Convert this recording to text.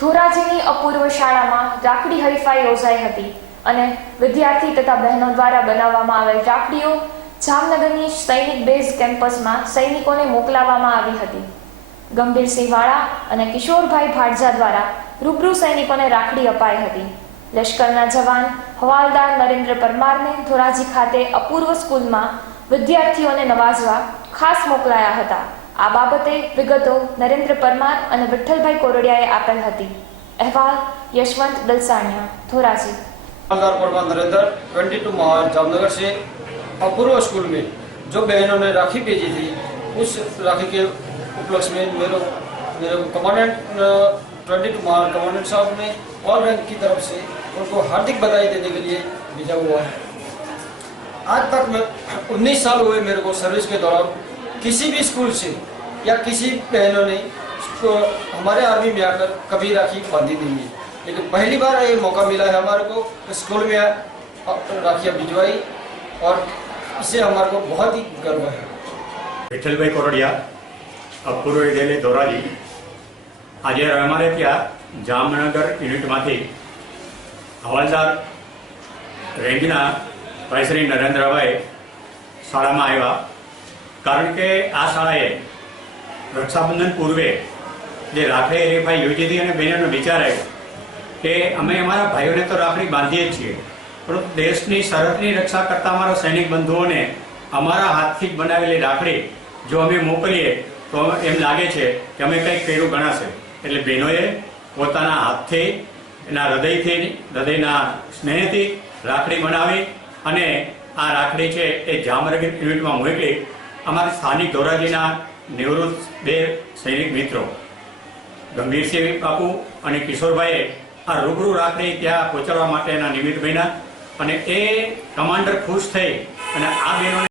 ધોરાજીની અપૂર્વ શાળામાં રાખડી હરીફાઈ યોજાઈ હતી અને વિદ્યાર્થી તથા બહેનો દ્વારા બનાવવામાં આવેલ રાખડીઓ જામનગરની સૈનિક બેઝ કેમ્પસમાં સૈનિકોને મોકલાવવામાં આવી હતી. ગંભીરસિંહ વાળા અને કિશોરભાઈ ભાડજા દ્વારા રૂબરૂ સૈનિકોને રાખડી અપાઈ હતી. લશ્કરના જવાન હવાલદાર નરેન્દ્ર પરમારને ધોરાજી ખાતે અપૂર્વ સ્કૂલમાં વિદ્યાર્થીઓને નવાજવા ખાસ મોકલાયા હતા. આ બાબતે વિગતો નરેન્દ્ર પરમાર અને વિઠ્ઠલભાઈ કોરડિયાએ આપેલ હતી અહેવાલ यशवंत दलसानिया धोराजी हवलदार परमार नरेंद्र 22 मार्च जामनगर से अपूर्व स्कूल में जो बहनों ने राखी भेजी थी उस राखी के उपलक्ष्य में मेरे मेरे commandant twenty two March commandant साहब ने ऑल रैंक की तरफ से उनको हार्दिक बधाई देने के लिए भेजा हुआ है आज तक मैं 19 साल हुए मेरे को सर्विस के दौरान किसी भी स्कूल से या किसी बहनों ने इसको हमारे आर्मी में आकर कभी राखी बांधी नहीं है लेकिन पहली बार ये मौका मिला है हमारे को कि स्कूल में राखियाँ भिजवाई और इससे हमारे को बहुत ही गर्व है વિઠ્ઠલભાઈ કોરડિયા અપૂર્વ વિદ્યાલય ધોરાજી આજે અમારે ત્યાં જામનગર યુનિટમાંથી હવાલદાર રેન્જના ભાઈ શ્રી નરેન્દ્રભાઈ શાળામાં આવ્યા કારણ કે આ શાળાએ રક્ષાબંધન પૂર્વે જે રાખડી રેફાઈ યોજી હતી અને બહેનોનો વિચાર આવ્યો કે અમે અમારા ભાઈઓને તો રાખડી બાંધીએ છીએ. પણ દેશની સરહદની રક્ષા કરતા અમારા સૈનિક બંધુઓને અમારા હાથથી જ બનાવેલી રાખડી જો અમે મોકલીએ તો એમ લાગે છે કે અમે કંઈક કર્યું ગણાશે. એટલે બહેનોએ પોતાના હાથથી એના હૃદયથી, હૃદયના સ્નેહથી રાખડી બનાવી અને આ રાખડી છે એ જામનગર યુનિટમાં મોકલી. અમારા સ્થાનિક ધોરાજીના નિવૃત્ત બે સૈનિક મિત્રો, ગંભીરસિંહ બાપુ અને કિશોરભાઈએ આ રૂબરૂ રાખડી ત્યાં પહોંચાડવા માટેના નિમિત્ત બન્યા અને એ કમાન્ડર ખુશ થઈ અને આ બહેનોને